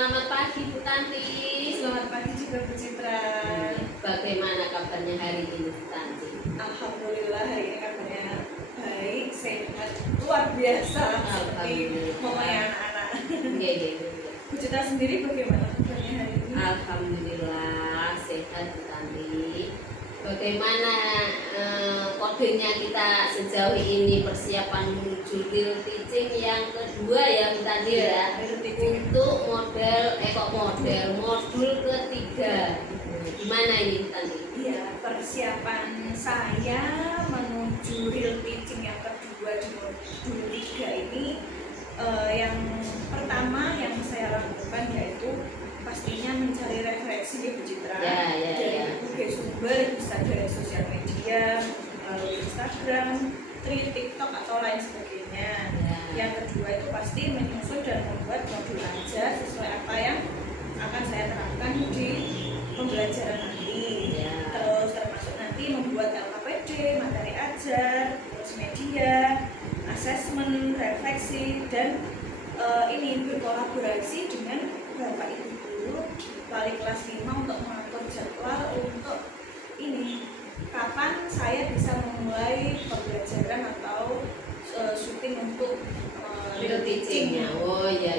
Selamat pagi Bu Tanti. Selamat pagi juga Bu Citra. Bagaimana kabarnya hari ini Bu Tanti? Alhamdulillah hari ini kabarnya baik, sehat, luar biasa seperti mamanya anak-anak. Iya. Bu Citra sendiri bagaimana kabarnya hari ini? Alhamdulillah sehat Bu Tanti. Bagaimana kodenya kita sejauh ini persiapan menuju real teaching yang kedua ya Bu Tanti ya? Untuk modul ketiga. Gimana ini Bu Tanti? Iya, persiapan saya menuju real teaching yang kedua di modul 3 ini yang pertama yang saya lakukan yaitu pastinya mencari referensi di Bu Citra dari berbagai sumber, bisa dari sosial media, melalui Instagram, TikTok atau lain sebagainya. Yang kedua itu pasti menyusun dan membuat modul ajar sesuai apa yang akan saya terapkan di pembelajaran nanti. Terus termasuk nanti membuat LKPD, materi ajar, terus media, asesmen, refleksi, dan ini berkolaborasi dengan Bapak Ibu guru wali kelas 5 untuk mengatur jadwal untuk ini kapan saya bisa memulai pembelajaran atau syuting untuk real teaching. Oh iya.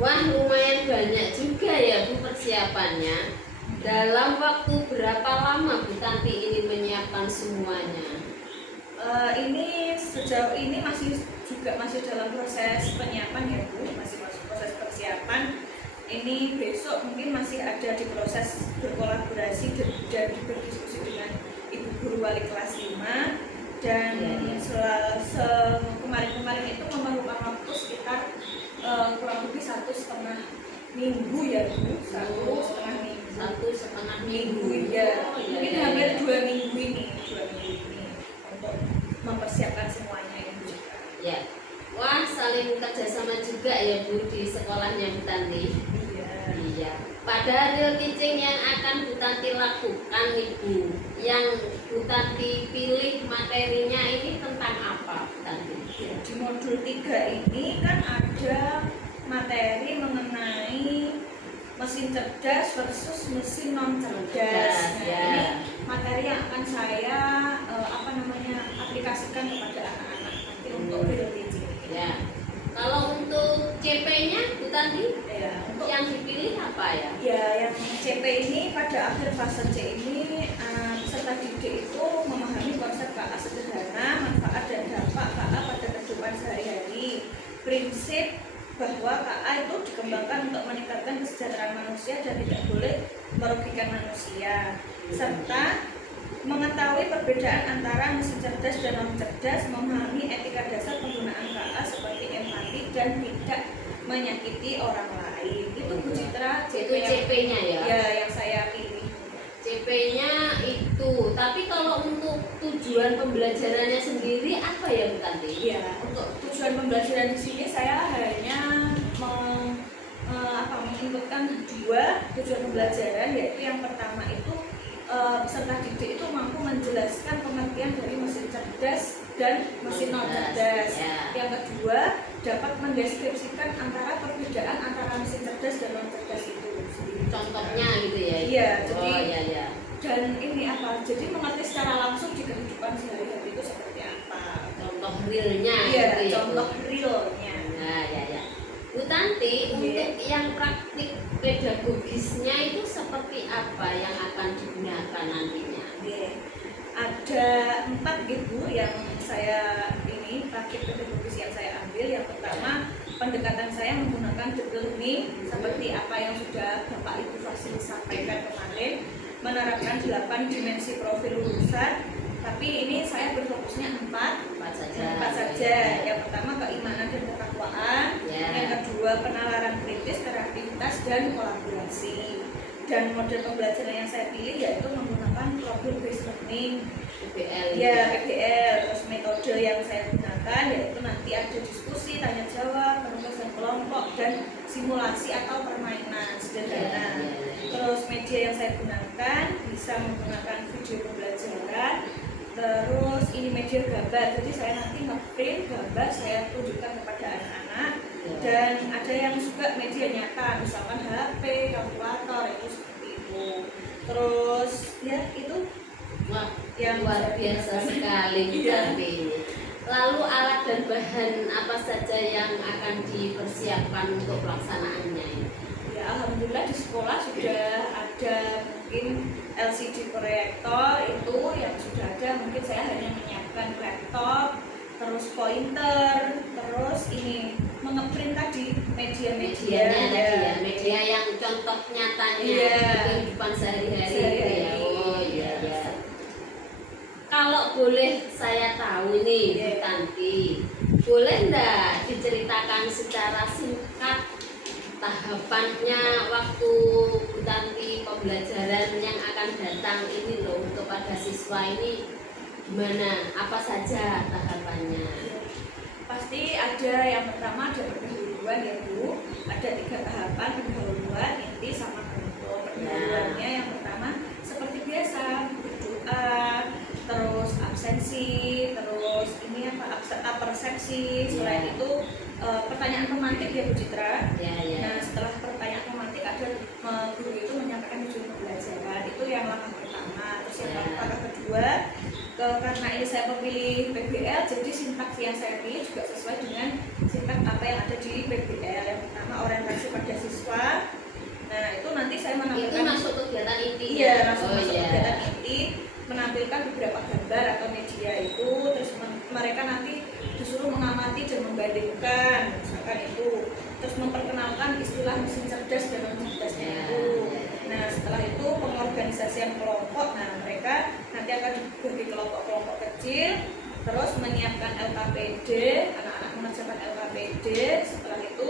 Wah, lumayan banyak juga ya Bu persiapannya. Dalam waktu berapa lama Bu Tanti ini menyiapkan semuanya? Ini sejauh ini masih dalam proses penyiapan ya Bu, masih proses persiapan. Ini besok mungkin masih ada di proses berkolaborasi dan berdiskusi dengan Ibu Guru Wali kelas 5 dan kemarin itu memerlukan waktu sekitar kurang lebih 1,5 minggu ya Bu, 1,5 minggu ya. Mungkin hampir 2 minggu ini untuk mempersiapkan semuanya ya Bu. Ya. Wah, saling kerjasama juga ya Bu di sekolahnya Bu Tanti. Iya. Pada real teaching yang akan Bu Tanti lakukan Ibu, yang Bu Tanti pilih materinya ini tentang apa Bu Tanti? Ya, di modul 3 ini kan ada materi mengenai mesin cerdas versus mesin non cerdas. Ini materi yang akan saya aplikasikan kepada anak-anak nanti untuk real teaching. Ya. Kalau untuk CP-nya Bu Tanti, untuk yang dipilih apa ya? Ya, yang CP ini pada akhir fase C ini peserta didik itu memahami konsep KA sederhana, manfaat dan dampak KA pada kehidupan sehari-hari. Prinsip bahwa KA itu dikembangkan untuk meningkatkan kesejahteraan manusia dan tidak boleh merugikan manusia, serta mengetahui perbedaan antara mesin cerdas dan non cerdas, memahami etika dasar penggunaan KA seperti empati dan tidak menyakiti orang lain. Itu Bu Citra CP-nya ya? Ya, yang saya pilih. CP-nya itu, tapi kalau untuk tujuan pembelajarannya sendiri apa ya Bu Tanti? Ya, untuk tujuan pembelajaran di sini saya hanya menginputkan 2 tujuan pembelajaran, yaitu yang pertama itu peserta didik itu mampu menjelaskan pengertian dari mesin cerdas dan mesin non cerdas. Yang kedua, dapat mendeskripsikan antara perbedaan antara mesin cerdas dan non cerdas itu. Contohnya gitu ya? Iya, jadi dan ini apa? Jadi mengerti secara langsung di kehidupan sehari-hari itu seperti apa? Contoh realnya. Iya, gitu ya, contoh realnya. Nah, ya. Bu Tanti, untuk yang praktik pedagogisnya itu seperti apa yang akan digunakan nantinya? Ada 4 gitu yang saya praktik pedagogis yang saya ambil. Yang pertama, pendekatan saya menggunakan deep learning seperti apa yang sudah Bapak Ibu Fasil sampaikan kemarin, menerapkan 8 dimensi profil lulusan. Tapi ini saya berfokusnya 4 saja. Yang pertama, keimanan dan ketakwaan. Yang kedua, penalaran kritis, kreativitas dan kolaborasi. Dan model pembelajaran yang saya pilih yaitu menggunakan problem based learning, PBL. Terus metode yang saya gunakan yaitu nanti ada diskusi, tanya jawab, penugasan kelompok, dan simulasi atau permainan sederhana. Terus media yang saya gunakan bisa menggunakan video pembelajaran. Terus ini media gambar, jadi saya nanti nge-print gambar, saya tunjukkan kepada anak-anak. Dan ada yang juga media nyata, misalkan HP, kalkulator, itu seperti itu. Terus ya itu Wah, yang luar biasa sekali Bu Iya. Tanti ini. Lalu alat dan bahan apa saja yang akan dipersiapkan untuk pelaksanaannya ini? Ya, alhamdulillah di sekolah sudah ada mungkin LCD proyektor itu yang sudah ada. Mungkin saya hanya menyiapkan laptop, terus pointer, terus ini mengeprint tadi media-media Medianya tadi ya, media yang contoh nyatanya Iya. kehidupan sehari-hari gitu ya. Sehari-hari. Oh iya ya. Kalau boleh saya tahu nih Bu Iya. Tanti, boleh enggak diceritakan secara singkat tahapannya waktu Bu Tanti pembelajaran yang akan datang ini loh untuk pada siswa ini gimana? Apa saja tahapannya? Pasti ada yang pertama ada pendahuluan ya Bu. Ada 3 tahapan pendahuluan, inti sama penutup. Pendahuluannya yang pertama seperti biasa berdoa, terus absensi, terus ini apa persepsi. Selain itu pertanyaan pemantik ya Bu Citra. Ya ya. Nah setelah pertanyaan pemantik ada guru itu menyampaikan tujuan pembelajaran, itu yang langkah pertama. Terus yang langkah kedua karena ini saya memilih PBL, jadi sintaks yang saya pilih juga sesuai dengan sintaks apa yang ada di PBL. Yang pertama orientasi pada siswa. Nah itu nanti saya Itu menampilkan masuk kegiatan inti. iya langsung Oh, masuk iya. kegiatan inti, menampilkan beberapa gambar atau media itu, terus mereka nanti disuruh mengamati dan membandingkan misalkan itu, terus memperkenalkan istilah mesin cerdas dan non cerdasnya Ya, itu. ya. Nah setelah itu pengorganisasian kelompok, nah mereka nanti akan dibagi kelompok-kelompok kecil, terus menyiapkan LKPD, anak-anak mengerjakan LKPD. Setelah itu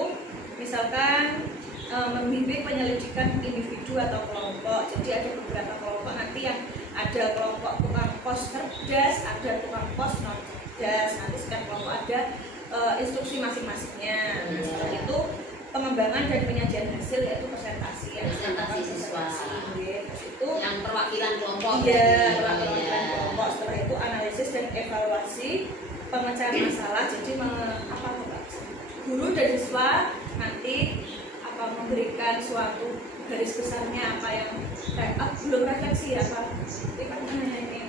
misalkan membimbing penyelidikan individu atau kelompok. Jadi ada beberapa kelompok nanti yang ada kelompok tukang pos cerdas, ada tukang pos non cerdas. Nanti setiap kelompok ada instruksi masing-masingnya. Nah, setelah itu pengembangan dan penyajian hasil yaitu presentasi. Presentasi siswa. Terus itu Yang perwakilan kelompok. iya, tadi. perwakilan Iya. kelompok. Setelah itu analisis dan evaluasi pemecahan masalah. Jadi apa tuh Pak? Guru dan siswa nanti memberikan suatu garis besarnya apa yang belum refleksi ya Pak. Ini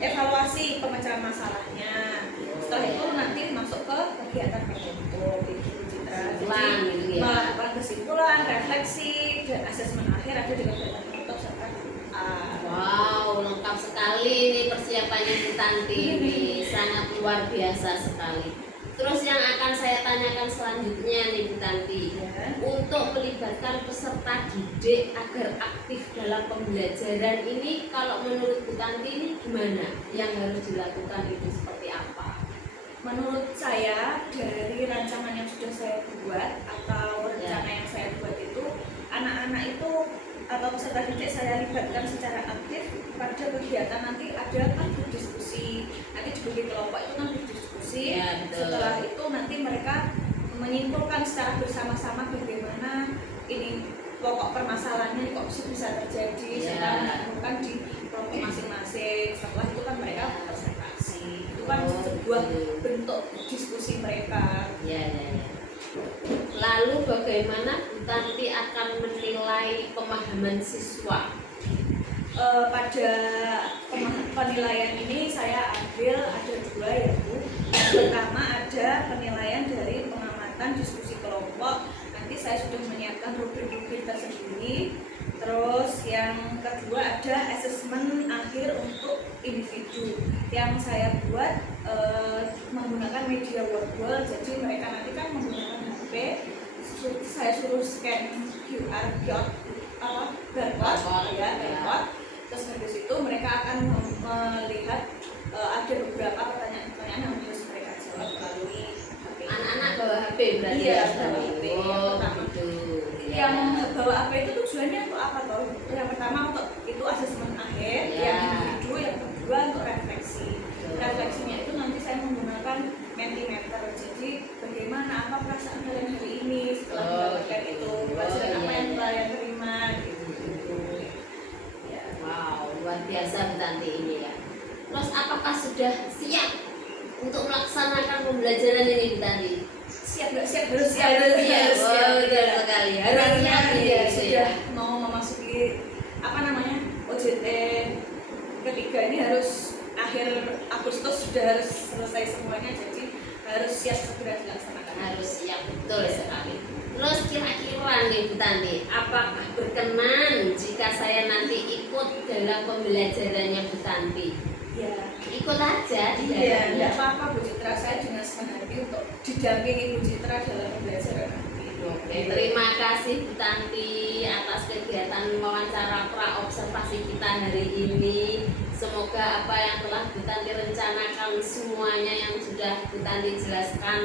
evaluasi pemecahan masalahnya. Setelah itu nanti masuk ke kegiatan kelompok itu Citra. Kesimpulan gitu ya. Melakukan kesimpulan, refleksi dan asesmen akhir ada di kegiatan kelompok serta Wow, lengkap sekali ini persiapannya Bu Tanti ini sangat luar biasa sekali. Terus yang akan saya tanyakan selanjutnya nih Bu Tanti, Ya. untuk melibatkan peserta didik agar aktif dalam pembelajaran ini, kalau menurut Bu Tanti ini gimana? Yang harus dilakukan itu seperti apa? Menurut saya dari rancangan yang sudah saya buat atau rencana yang saya buat itu, anak-anak itu atau peserta didik saya libatkan secara aktif pada kegiatan. Nanti ada kan berdiskusi, nanti dibagi kelompok itu kan berdiskusi. Ya, betul. Setelah itu nanti mereka menyimpulkan secara bersama-sama bagaimana ini pokok permasalahannya kok bisa terjadi, serta menyimpulkan di kelompok masing-masing. Setelah itu kan mereka presentasi, itu kan sebuah bentuk diskusi mereka. Ya, ya, ya. Lalu bagaimana Bu Tanti akan menilai pemahaman siswa? Pada penilaian ini saya ambil ada 2 ya Bu. Yang pertama ada penilaian dari pengamatan diskusi kelompok. Nanti saya sudah menyiapkan rubrik-rubrik tersendiri. Terus yang kedua ada asesmen akhir untuk individu yang saya buat menggunakan media wordwall. Jadi mereka nanti kan menggunakan HP, saya suruh scan QR barcode ya, barcode. Terus dari situ mereka akan melihat ada beberapa pertanyaan-pertanyaan yang harus mereka jawab melalui HP. Anak-anak bawa HP berarti? Iya, ya? bawa HP. Oh, Pertama. gitu. Yang bawa HP itu tujuannya untuk apa toh? Yang pertama untuk itu asesmen akhir, Ya. yang individu, yang kedua untuk refleksi. Refleksinya itu nanti saya menggunakan Mentimeter. Jadi bagaimana apa perasaan kalian hari ini setelah mendapatkan itu, pelajaran apa yang kalian terima gitu. Ya. Wow, luar biasa Bu Tanti ini ya. Terus apakah sudah siap untuk melaksanakan pembelajaran ini Bu Tanti? siap nggak siap, harus siap, Harus siap. harus Oh, siap. betul Iya. sekali. Harus Karena siap ya, gitu sudah ya. mau memasuki apa namanya OJT ketiga ini, harus akhir Agustus sudah harus selesai semuanya, jadi harus siap segera dilaksanakan. Harus siap, betul sekali. Terus kira-kira nih Bu Tanti, apakah berkenan jika saya nanti ikut dalam pembelajarannya Bu Tanti? Ya, Ikut aja di iya, dalamnya. tidak apa-apa Bu Citra, saya dengan senang hati untuk didampingi Bu Citra dalam pembelajaran nanti. Oke, terima kasih Bu Tanti atas kegiatan wawancara praobservasi kita hari ini. Semoga apa yang telah Bu Tanti rencanakan semuanya yang sudah Bu Tanti jelaskan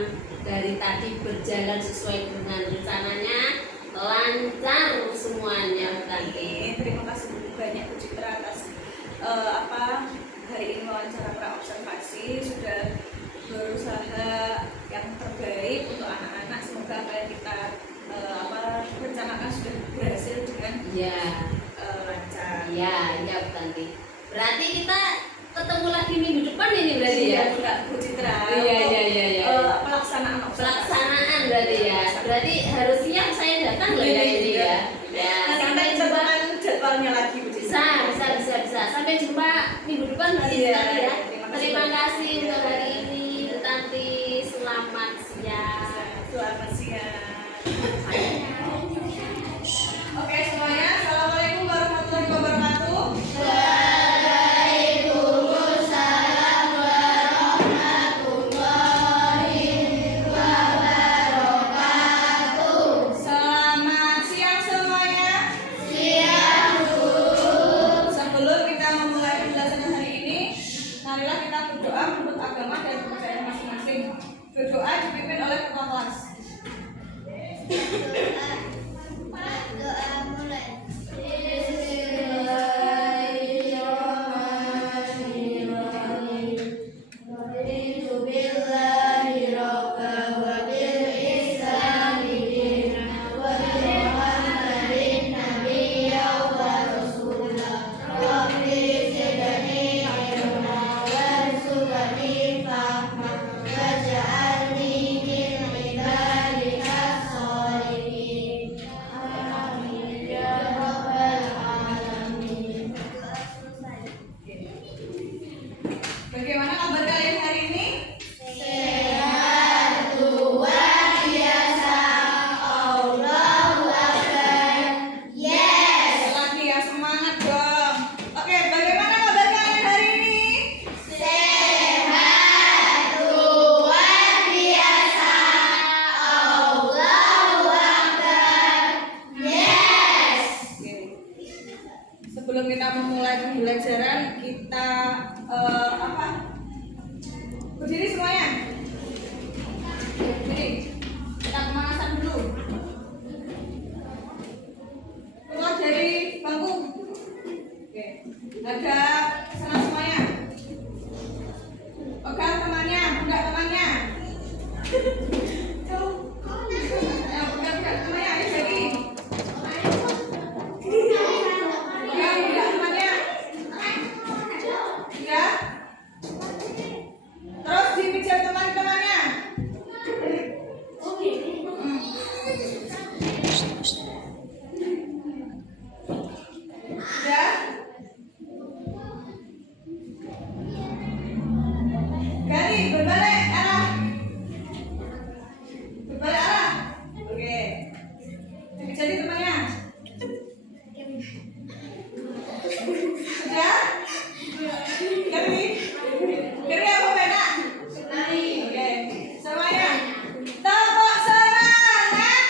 dari tadi berjalan sesuai dengan rencananya, lancar semuanya Bu Tanti. Terima kasih banyak Bu Citra atas hari ini wawancara praobservasi, sudah berusaha yang terbaik untuk anak-anak. Semoga apa yang kita rencanakan sudah berhasil dengan lancar. Ya, ya Bu Tanti. Berarti kita ketemu lagi minggu depan ini berarti ya? Bu Citra. Iya. Pelaksanaan Pelaksanaan berarti ya. Berarti harus siap saya datang loh ya ini ya. Ya, Nanti sampai kita jumpa. tentukan jadwalnya lagi Bu Citra. Bisa. Sampai jumpa minggu depan berarti Bu Iya, Tanti ya. terima kasih. Terima kasih untuk hari ini Bu Tanti. Selamat siang. Selamat siang. Saya Oke semuanya, assalamualaikum warahmatullahi wabarakatuh. Selamat siang semuanya. Sebelum kita memulai pembelajaran hari ini, marilah kita berdoa menurut agama dan kepercayaan masing-masing. Berdoa dipimpin oleh ketua kelas. Bagaimana kabar kalian hari ini? Lagi ya, semangat dong. Oke, bagaimana kabar kalian hari ini? Oke. Sebelum kita memulai pembelajaran, kita berdiri semuanya. Berdiri. Kita pemanasan dulu. Keluar dari bangku. Oke. Hadap sana semuanya. Pegang temannya, enggak temannya. Ayo, pegang temannya, ayo lagi. Pegang temannya. Ya. Terus dipijat teman-temannya. Ya. Gali, berbalik arah. Berbalik arah. Oke. Dipijati temannya. Sudah? Geri? Geri apa beda? Oke. Semuanya. Tepuk semangat.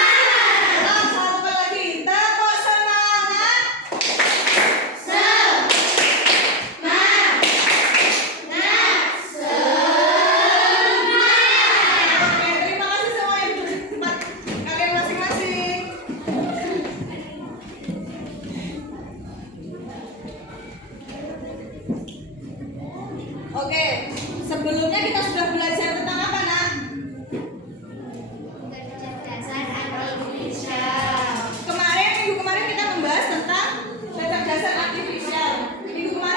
Satu lagi. Tepuk semangat. Oke, terima kasih semuanya. Duduk di tempat kalian masing-masing. Oke, sebelumnya kita sudah belajar tentang apa, Nak? Minggu kemarin kita membahas tentang kecerdasan artifisial. Minggu kemarin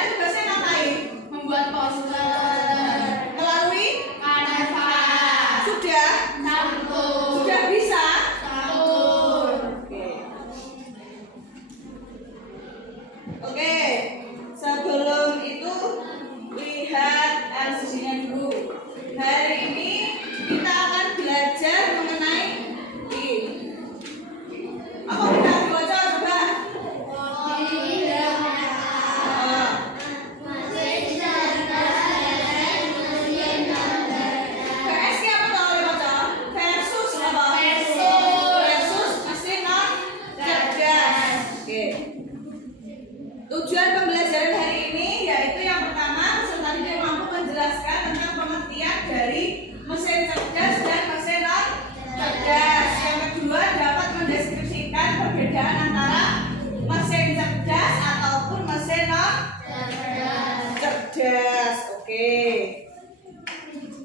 Oke.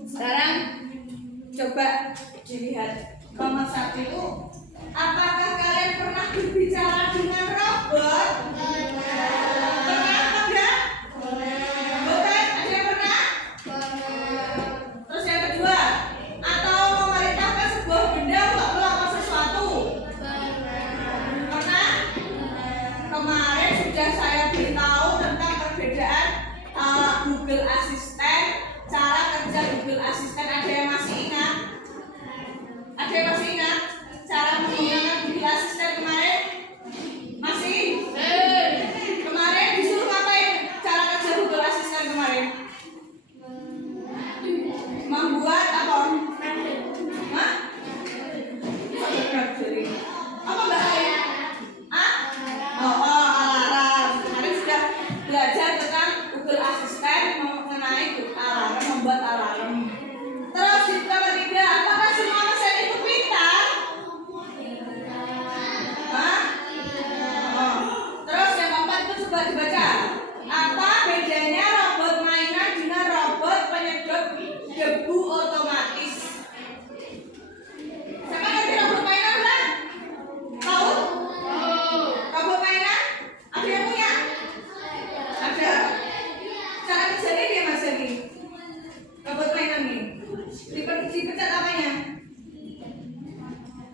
Sekarang coba dilihat nomor 1. Apakah kalian pernah berbicara dengan robot? Pernah apa enggak? Bukan? Ada yang pernah? Terus yang kedua, atau memerintahkan sebuah benda untuk melakukan sesuatu? Pernah? Kemarin sudah saya beritahu tentang perbedaan Google Assistant, cara kerja Google Assistant. Ada yang masih ingat? Ada yang masih ingat cara menggunakan Google Assistant kemarin? Masih? Kemarin disuruh ngapain cara kerja Google Assistant kemarin? Membuat apa? Hah? Apa bahaya? Hah? Alarm. Kemarin sudah belajar tentang Google Assistant mengenai alarm, membuat alarm. Terus di nomor 3, apakah semua mesin itu pintar? Hah? Terus yang keempat itu coba dibaca. Apa bedanya robot mainan dengan robot penyedot debu otomatis? Siapa ngerti robot mainan kan? Tahu? Robot mainan? Ada yang punya? Ada. Cara kerjanya dia Mas Zaki. Robot mainan nih. Dipencet apanya?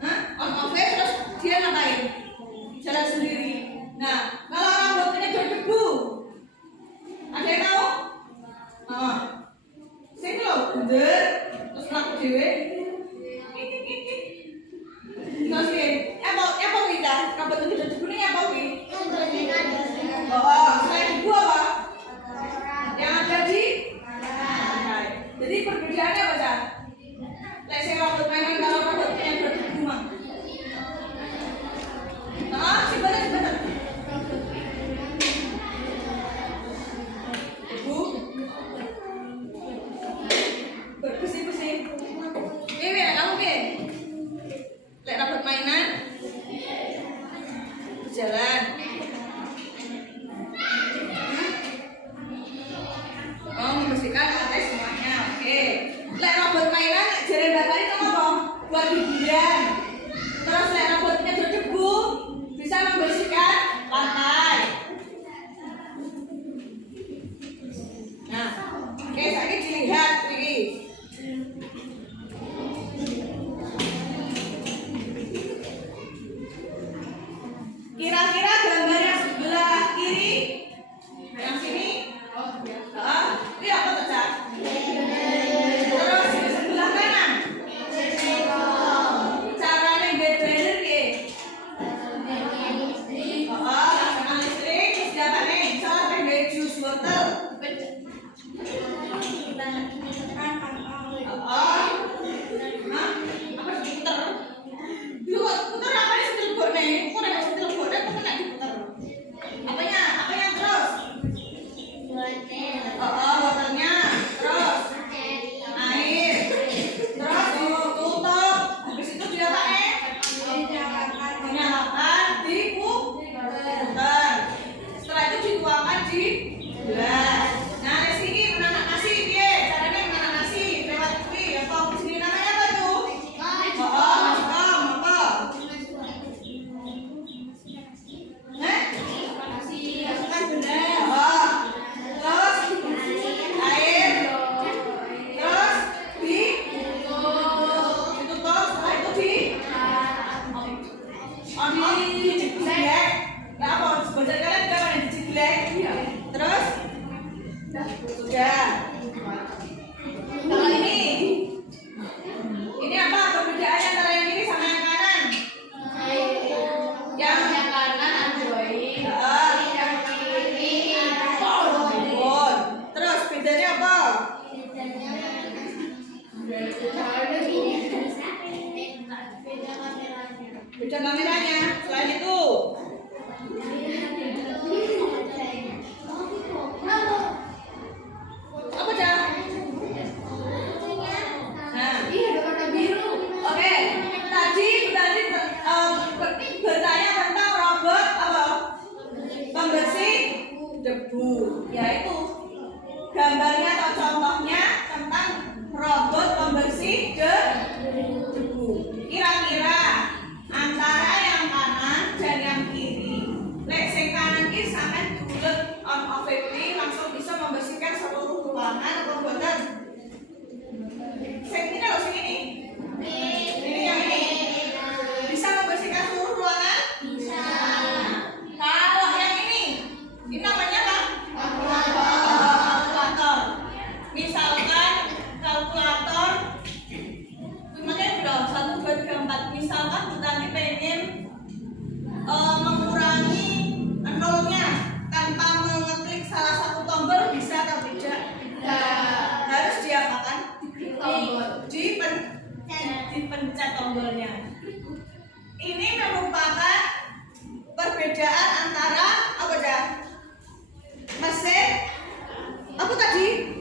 Hah? On off terus dia ngapain? Jalan sendiri. Nah, kalau robot penyedot debu, ada yang tahu? Sing lo bener, terus laku dewe. Terus apa kita? Robot penyedot debu ini apa wi? Selain debu apa? Yang ada di lantai. Jadi perbedaannya apa Cak? Saya robot mainan kalau robot penyedot debu mah. Sebentar. Debu. Bersih-bersih. Kamu ke? Lek robot mainan. Berjalan. Membersihkan lantai semuanya. Oke. Lek robot mainan jalan bakal itu apa? Buat hiburan. Terus lek robot penyedot debu bisa membersihkan lantai. Nah, oke, saya dilihat ini. Kira-kira gambar yang sebelah kiri, yang sini, ini apa tuh Cak? Terus di sebelah kanan, caranya bedain ke? Laksana listrik, terus apa nih? Cara pakai jus botol. Apa diputer? Puter apa nih setel bot nih? Kok ada setel bot dan kok kena diputer? Apanya? Apanya terus? Botolnya. Terus air. Terus tutup. Habis itu diapain? Menyalakan diputer. Setelah itu dituangkan di gelas. Nah, di sini menanak nasi, piye? Caranya menanak nasi lewat kuih. Apa sini namanya apa tuh? Macam apa? Terus air. Terus ditutup. Setelah itu diceklek. Nggak apa? Sebentar kalian nggak pernah diceklek. Terus sudah. Kalau ini apa perbedaannya antara yang kiri sama yang kanan? Yang kanan Android, yang kiri iPhone. Terus bedanya apa? Beda kameranya. Selain itu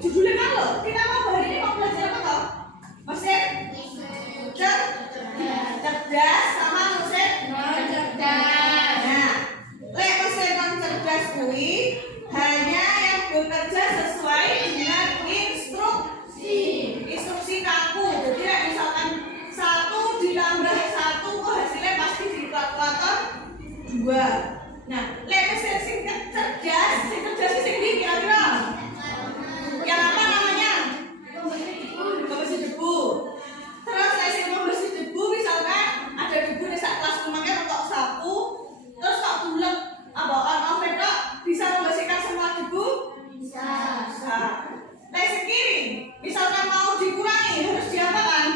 judulnya kan loh. Kita mau hari ini mau belajar apa toh? Mesin cerdas sama mesin cerdas. Nah, lek mesin non cerdas kuwi hanya yang bekerja sesuai dengan instruksi kaku. Jadi lek misalkan 1 ditambah 1 hasilnya pasti di kalkulator 2. Nah, lek mesin cerdas sing ndi kira-kira? Yang apa namanya? Pembersih debu. Terus saya pembersih debu misalkan ada debu di sak kelas rumahnya untuk sapu, terus kok bulat apa on kok bisa membersihkan semua debu? Bisa. Lek sekiri, misalkan mau dikurangi harus diapakan?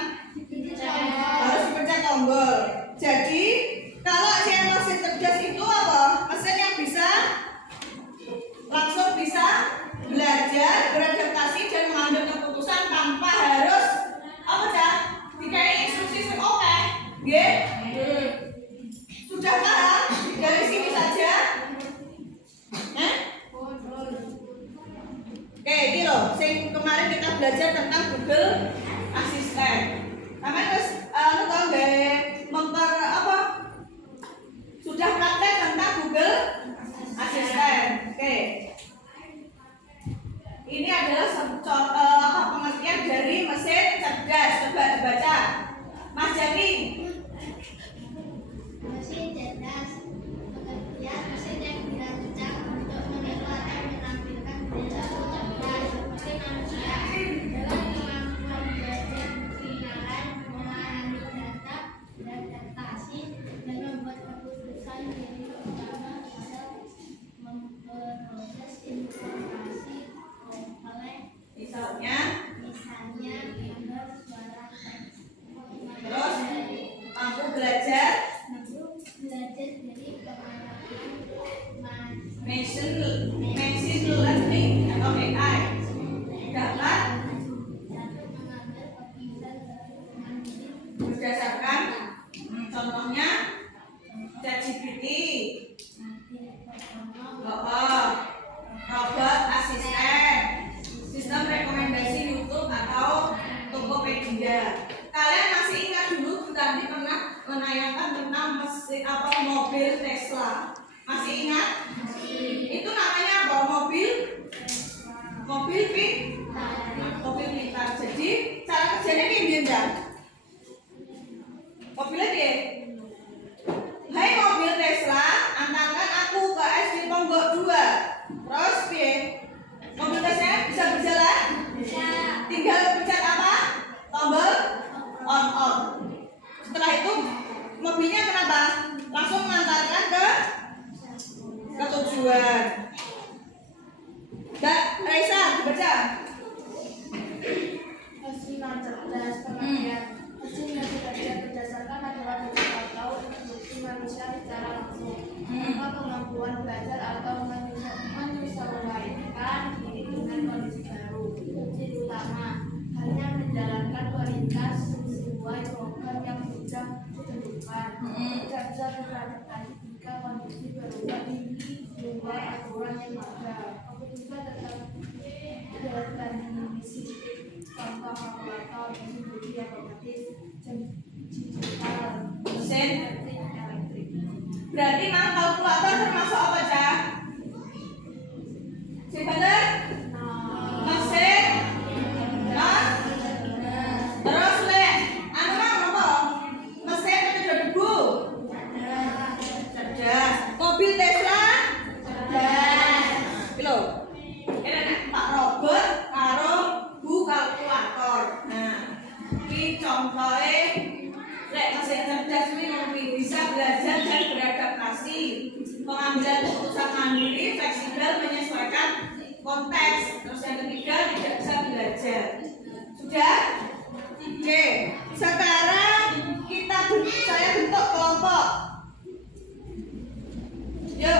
Harus dipencet tombol. Jadi kalau yang mesin cerdas itu apa? Mesin yang bisa langsung bisa belajar, beradaptasi dan mengambil keputusan tanpa harus apa ya? Dikai instruksi yang oke. Nggih? Sudah paham? Dari sini saja. Oke, ini loh, kemarin kita belajar tentang Google Assistant. Namanya terus tahu nggak sudah praktek tentang Google Assistant. Oke. Ini adalah pengertian dari mesin cerdas. Coba dibaca, Mas Jani. Mesin cerdas, pengertian mesin yang dirancang untuk meniru atau menampilkan perilaku cerdas seperti manusia dengan kemampuan belajar, kenalan, memahami data, beradaptasi, dan membuat keputusan diri utama bisa memproses informasi kompleks, Misalnya gambar, suara, teks. terus mampu belajar Belajar dari pengalaman machine learning atau AI dapat mengambil keputusan mandiri. berdasarkan contohnya ChatGPT, robot asisten, sistem rekomendasi YouTube atau Tokopedia. Kalian masih ingat dulu tadi pernah menayangkan tentang mesin mobil Tesla? Masih ingat? Itu namanya apa? Mobil pintar. Jadi cara kerjanya gini enggak? Mobilnya dia. Hai mobil Tesla, antarkan aku ke SD Ponggok 2. Terus piye? Mobil Tesla bisa berjalan? Bisa. Tinggal pencet apa? Tombol on off. Setelah itu mobilnya kenapa? Langsung mengantarkan ke tujuan. Mbak Raisa, baca. Mesin non cerdas, pengertian mesin yang bekerja berdasarkan aturan atau instruksi manusia secara langsung tanpa kemampuan belajar atau menyesuaikan diri dengan kondisi baru. Kunci utama hanya menjalankan perintah sesuai program yang sudah ditentukan. Tidak bisa beradaptasi jika kondisi berubah di luar aturan yang ada. Keputusan tetap terdefinisi. Contoh kalkulator, mesin budi otomatis, digital, Mesin elektrik. berarti mang kalkulator termasuk apa aja? Si bener? Mesin terus le anu mang apa? Mesin penyedot debu cerdas. Mobil Tesla cerdas. Lho. Ini nek Pak Robert karo Bu kalkulator. Nah, ini contohnya lek mesin cerdas ini bisa belajar dan beradaptasi, pengambilan keputusan mandiri, fleksibel, menyesuaikan konteks. Terus yang ketiga tidak bisa belajar. Sudah? Oke. Sekarang saya bentuk kelompok. Yo,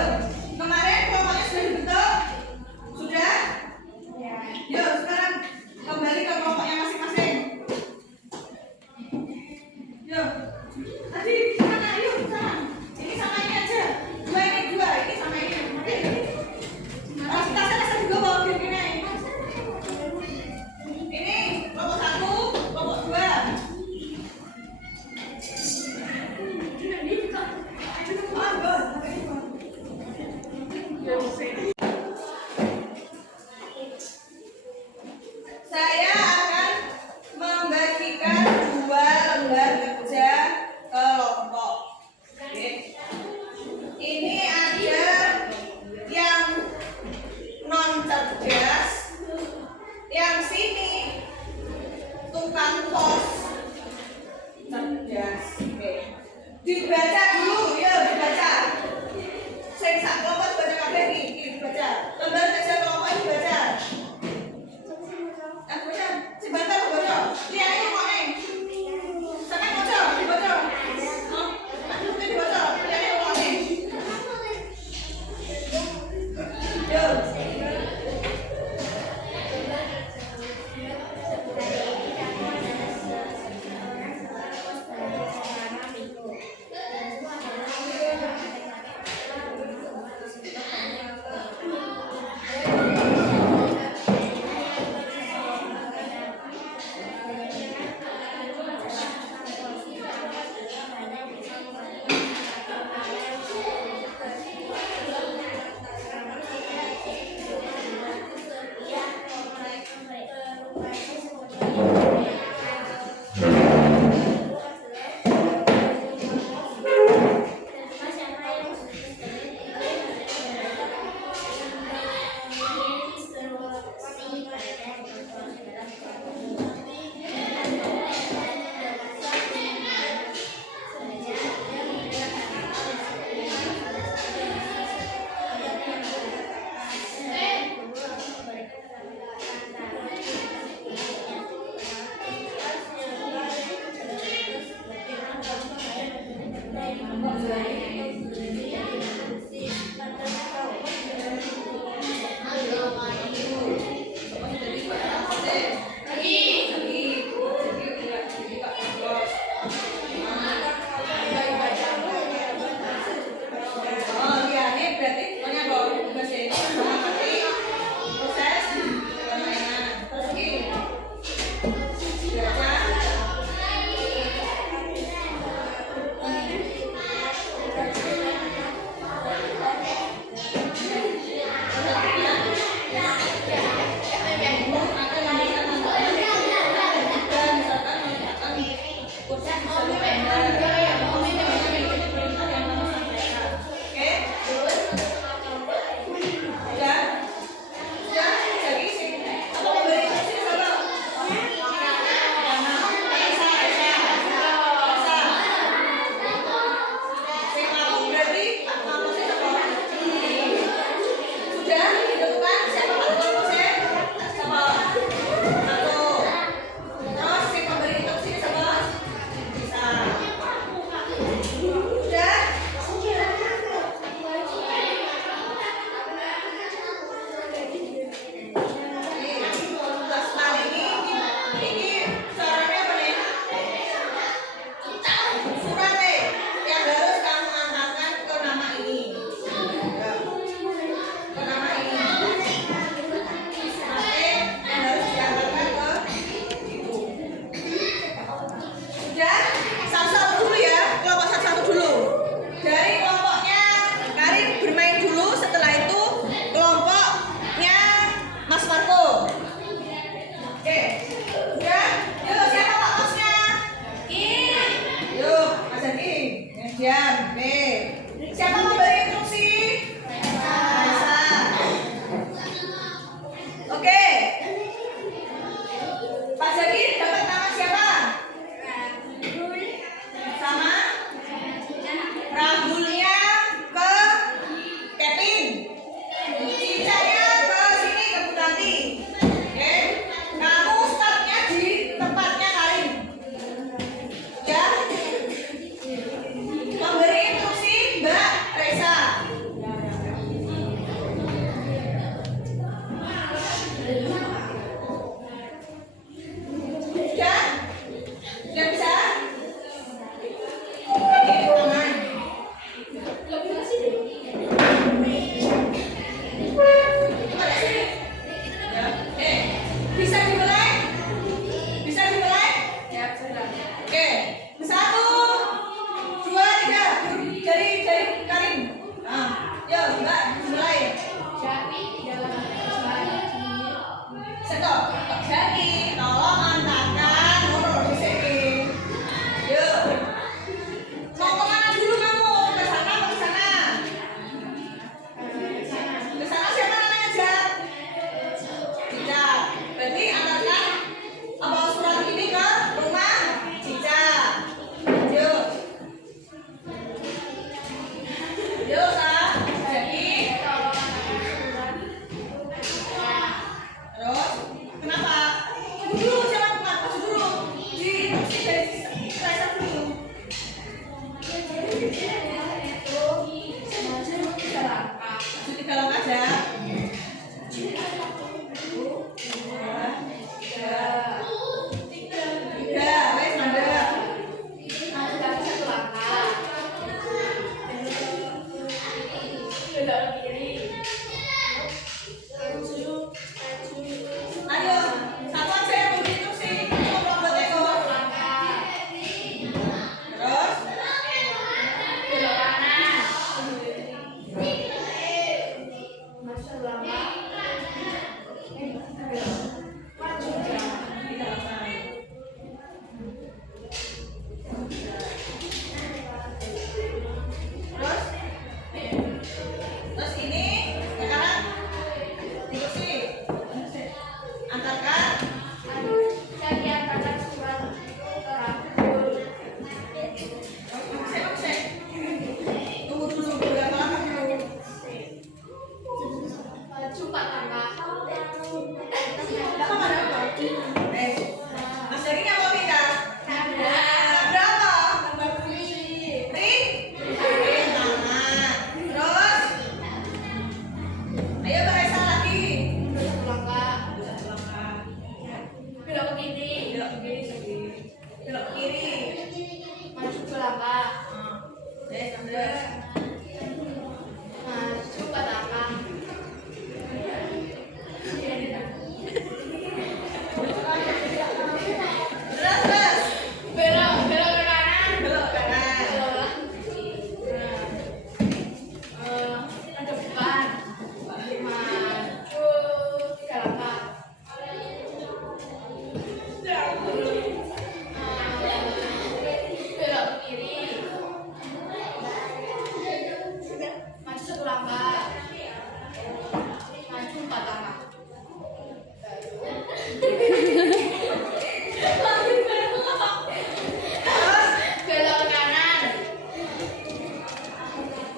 kemarin kelompoknya sudah dibentuk? Sudah? Yo, sekarang kembali ke kelompoknya masing-masing. Yo, tadi sana, yuk sana. Ini sama ini aja. Dua, ini sama ini. Oke. Tasnya juga bawa gini. Diam. B. Siapa memberi instruksi? Raisa. Oke. Pak Zaki dapat nama siapa? Sama Rahulnya ke Kevin. Cicanya ke sini ke Bu Tanti. Oke. Kamu startnya di tempatnya Karin. Ya. Memberi instruksi Mbak Raisa. Sudah bisa? Ini tangan. Bisa dimulai? Bisa dimulai? Ya, sudah. Oke. 1, 2, 3. Jari Karin. Nah, yuk Mbak, mulai. Stop. Jadi, tolong antarkan nomor di sini. Yuk. Mau kemana dulu kamu? Ke sana atau ke sana? Ke sana siapa namanya, Jak? Cica. Berarti antarkan apa surat ini ke rumah Cica. Yuk. Yuk, Kak. Jadi. Terus, kenapa? Dulu, jangan maju dulu. Di instruksi dari Raisa dulu. Maju 3 langkah aja. 2, belok ke kiri sedih. Belok ke kiri. Maju ke belakang. Sambil. Maju ke belakang. Terus. Belok ke kanan. Belok ke kanan. Ke depan. Maju 3 langkah. Belok ke kiri. Maju 1 langkah. Maju 4 langkah. Belok ke kanan.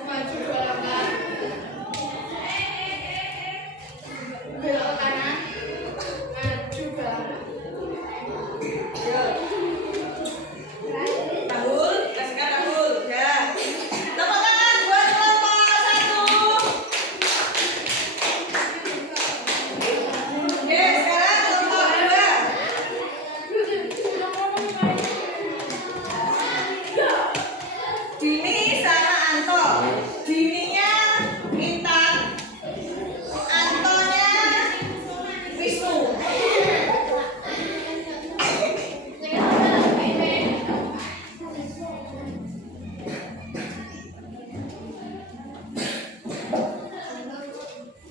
Maju 2 langkah. Belok ke kanan. Maju 2 langkah. Tahul, kasihkan tahul. Ya. Tepuk tangan buat kelompok 1. Oke, sekarang kelompok 2. Dini sama Anto. Dininya Intan. Antonya Wisnu.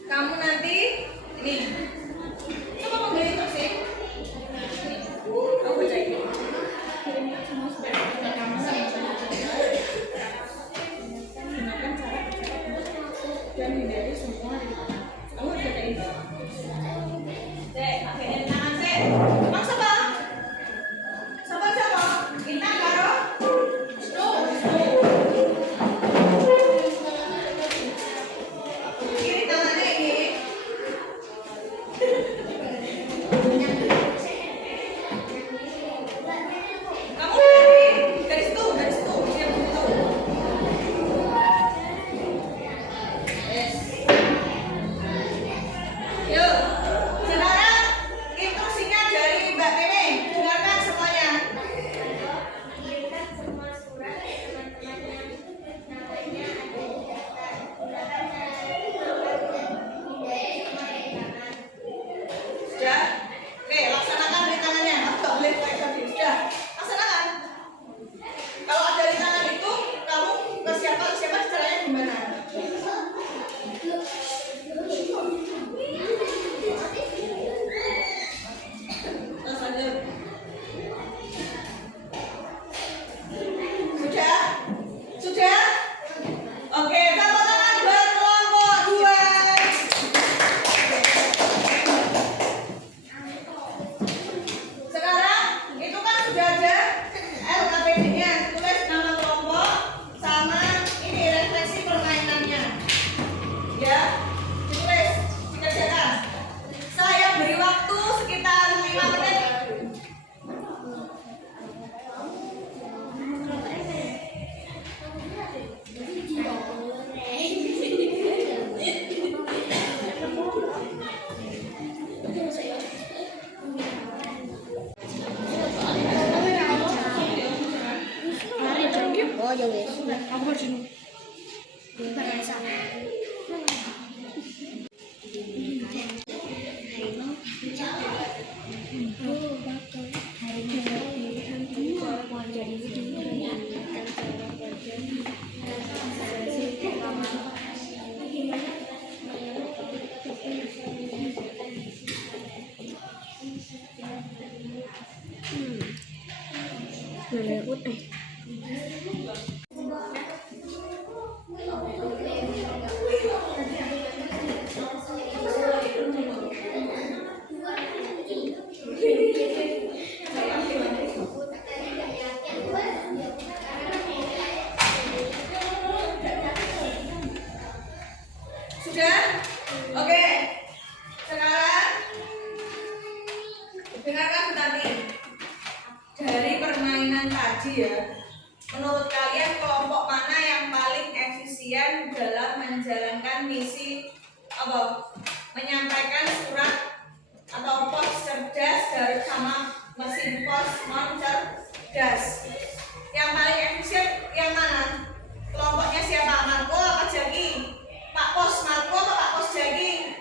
Kamu nanti ini. Coba mau itu sih. Kamu baca ini. Gunakan cara dan hindari semua. Kamu baca ini. Cek, pakai tangan cek. Bang siapa? Siapa? Intan karo? Kiri tangannya ini. Kamu dari situ. Siap situ. Yes. Yuk, sekarang instruksinya dari Mbak Meme. Dengarkan semuanya. Berikan semua surat ke teman-teman yang namanya ada di daftar. Gunakan cara ini dan hindari kemanfaatan. Sudah? Oke, laksanakan di tangannya. Aku tak boleh kayak tadi. Sudah, laksanakan. Kalau ada di tangan itu, kamu ke siapa caranya gimana? Terus lanjut. Sudah? Oke, tepuk tangan buat kelompok 2. Sekarang itu kan sudah ada LKPD-nya, tulis nama kelompok sama ini refleksi permainannya. Ya, ditulis, dikerjakan. Saya beri waktu sekitar 5 menit. Oh, ya wes. Aku sini. Sudah? Oke. Sekarang dengarkan tadi dari permainan tadi ya. Menurut kalian kelompok mana yang paling efisien dalam menjalankan misi apa? Menyampaikan surat atau pos cerdas dari sama mesin pos non cerdas. Yang paling efisien yang mana? Kelompoknya siapa? Marco apa Jagi? Pak Pos Marco apa Pak Pos Jagi?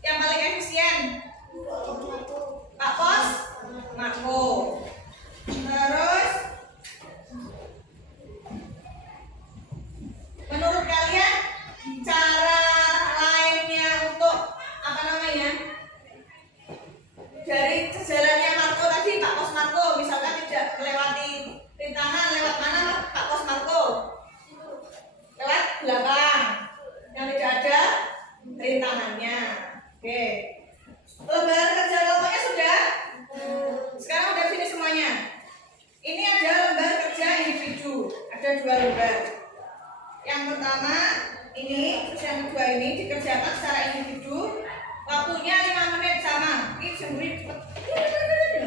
Yang paling efisien Pak Pos Marco. Terus menurut kalian cara lainnya untuk apa namanya? Dari jalannya Marco tadi, Pak Pos Marco misalkan tidak melewati rintangan, lewat mana Pak Pos Marco? Lewat belakang yang tidak ada rintangannya. Oke, lembar kerja kelompoknya sudah? Sekarang udah sini semuanya. Ini ada lembar kerja individu, ada 2 lembar. Yang pertama ini, terus yang kedua ini dikerjakan secara individu. Waktunya 5 menit sama. Ini sembunyi cepet.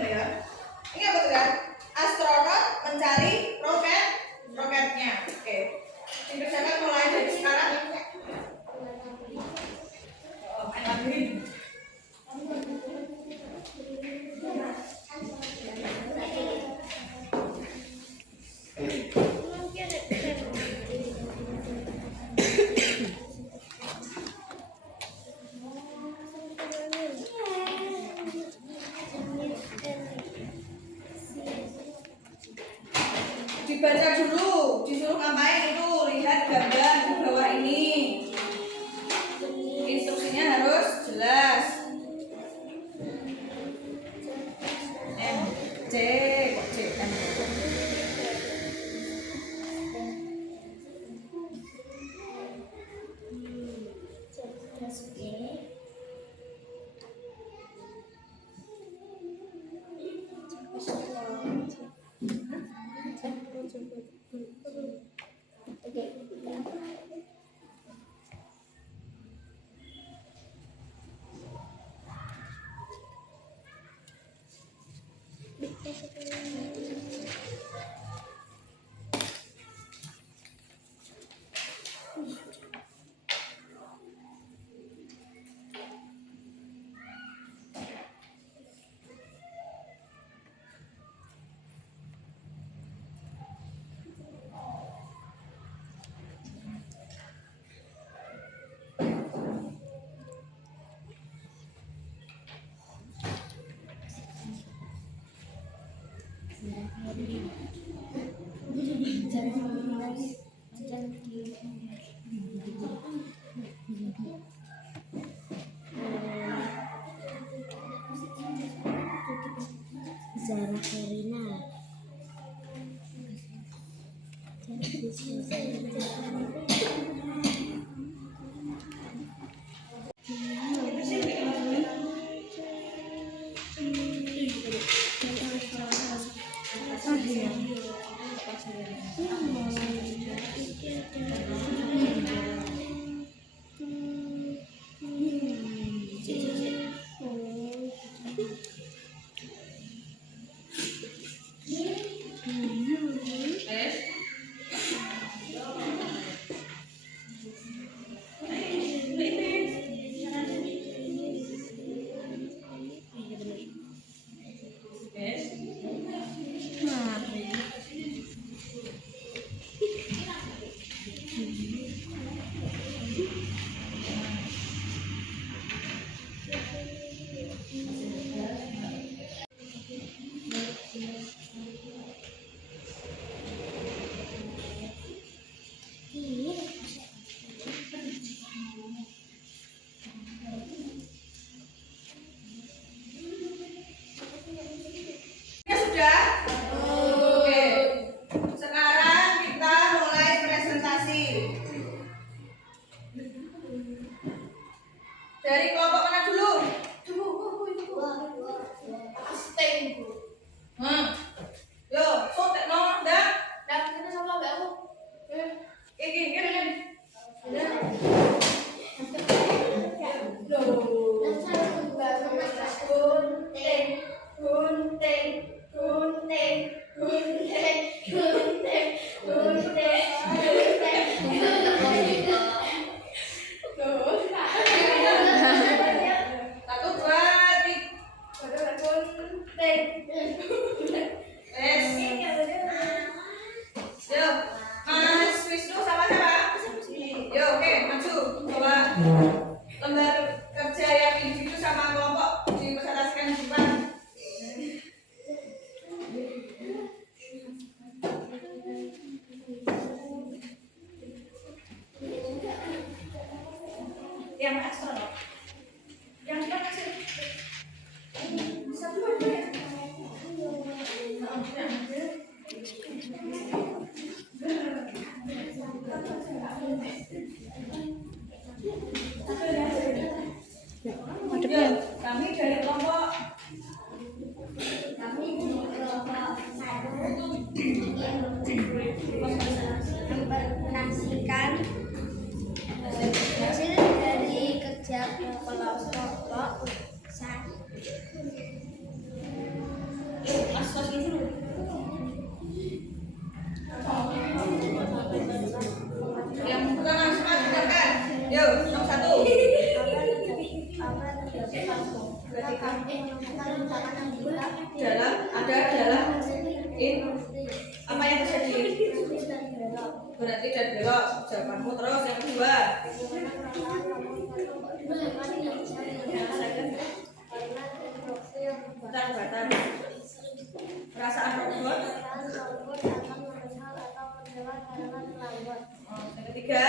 Ya. Ini apa tuh kan? Astronot mencari roketnya. Oke. Dikerjakan mulai dari sekarang. Oh, ambilin. Dibaca dulu, disuruh ngapain itu, lihat gambar di bawah ini. Instruksinya harus jelas. M C kok C M. Zara Karina. Dalam, ada dalam, in, apa yang terjadi? Berarti dan belok jawabanmu. Terus yang kedua, batal. Perasaan robot. Yang ketiga,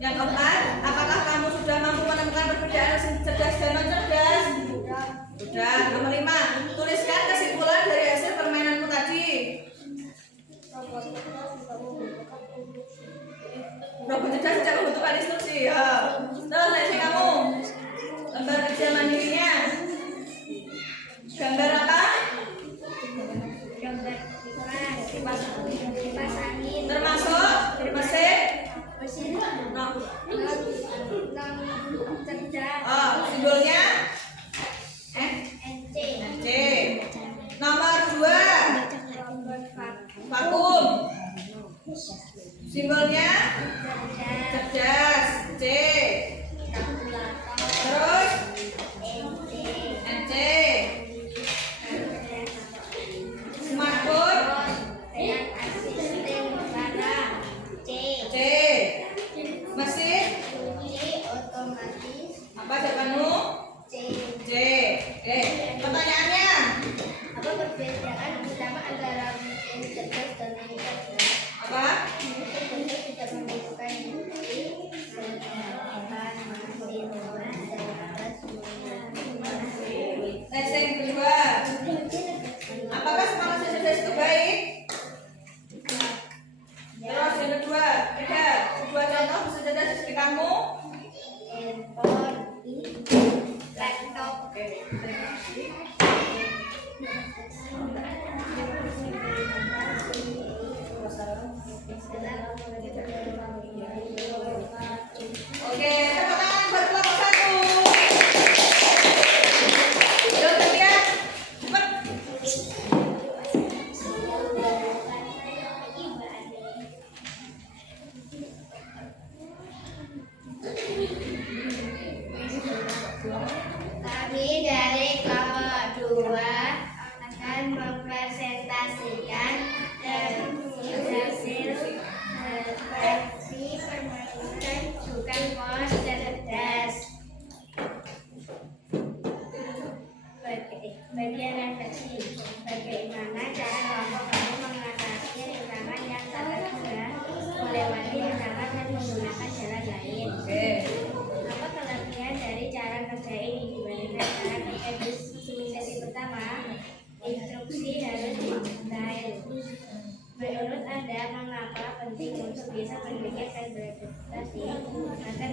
yang keempat, apakah kamu sudah mampu menemukan perbedaan cerdas dan non cerdas? Sudah. Nomor 5, tuliskan kesimpulan dari hasil permainanmu tadi. Robot cerdas tidak membutuhkan instruksi. Ya. Terus nanti kamu gambar kerja mandirinya. Gambar apa? Gambar kipas angin. Termasuk mesin. Cerdas. Oh, simbolnya NC. C. Nomor 2, vakum. Simbolnya cerdas. C. Terus NC. Smartphone. C. Mesin. Apa jawabanmu? C. Oke. Pertanyaannya. Apa perbedaan utama antara mesin cerdas dan non cerdas? Apa? Mesin cerdas tidak membutuhkan instruksi, sedangkan mesin cerdas Tes yang kedua. Apakah semua mesin cerdas itu baik? Terus yang kedua, ada dua contoh mesin cerdas di sekitarmu. handphone, laptop. Oke. Oke, tepuk tangan buat kelompok 1. Yuk, Tia. Cepet. Kami dari kelompok 2 akan mempresentasikan hasil refleksi permainan bukan pos cerdas. Bagian refleksi, bagaimana cara kelompok kamu mengatasi rintangan yang terkadang melewati rintangan dan menggunakan jalan lain. Oke. Apa kelebihan dari cara kerja ini dibandingkan cara kerja di sesi pertama? Instruksi harus detail. Menurut Anda, mengapa penting untuk bisa berpikir dan beradaptasi agar bisa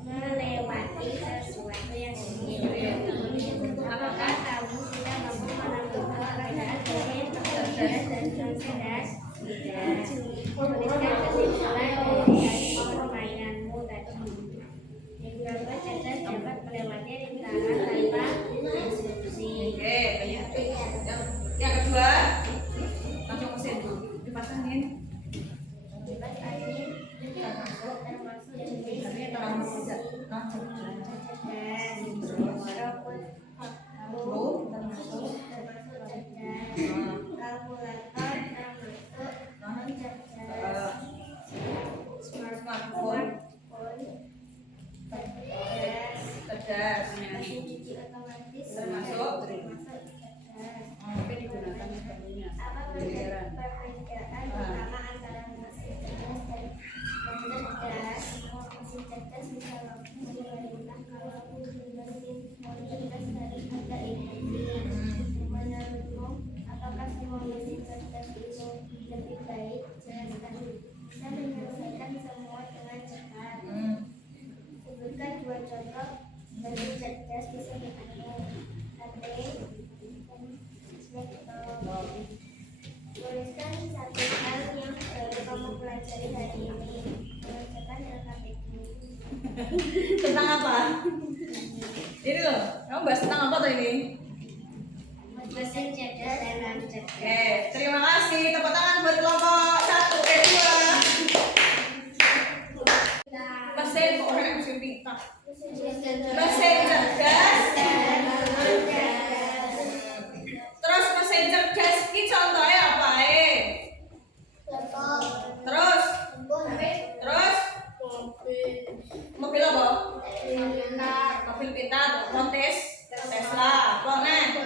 melewati sesuatu yang sulit? Apakah kamu sudah mampu menentukan perbedaan dari cerdas dan non cerdas? Tidak. Tuliskan kesimpulan dari hasil permainanmu tadi. Gambar cerdas dapat melewati rintangan tanpa instruksi. Oke. Yang kedua, langsung mesin dipasangin. Kipas angin termasuk jenis non cerdas. Robot termasuk cerdas. Kalkulator termasuk non cerdas. apa tuh ini? mesin cerdas dan cerdas. Oke, terima kasih. Tepuk tangan buat kelompok 2. Mesin kok orang mesin pintar. Mesin cerdas. Terus mesin cerdas ini contohnya apa? Terus mobil apa? Mobil pintar. Rotes Tesla. Apa nih?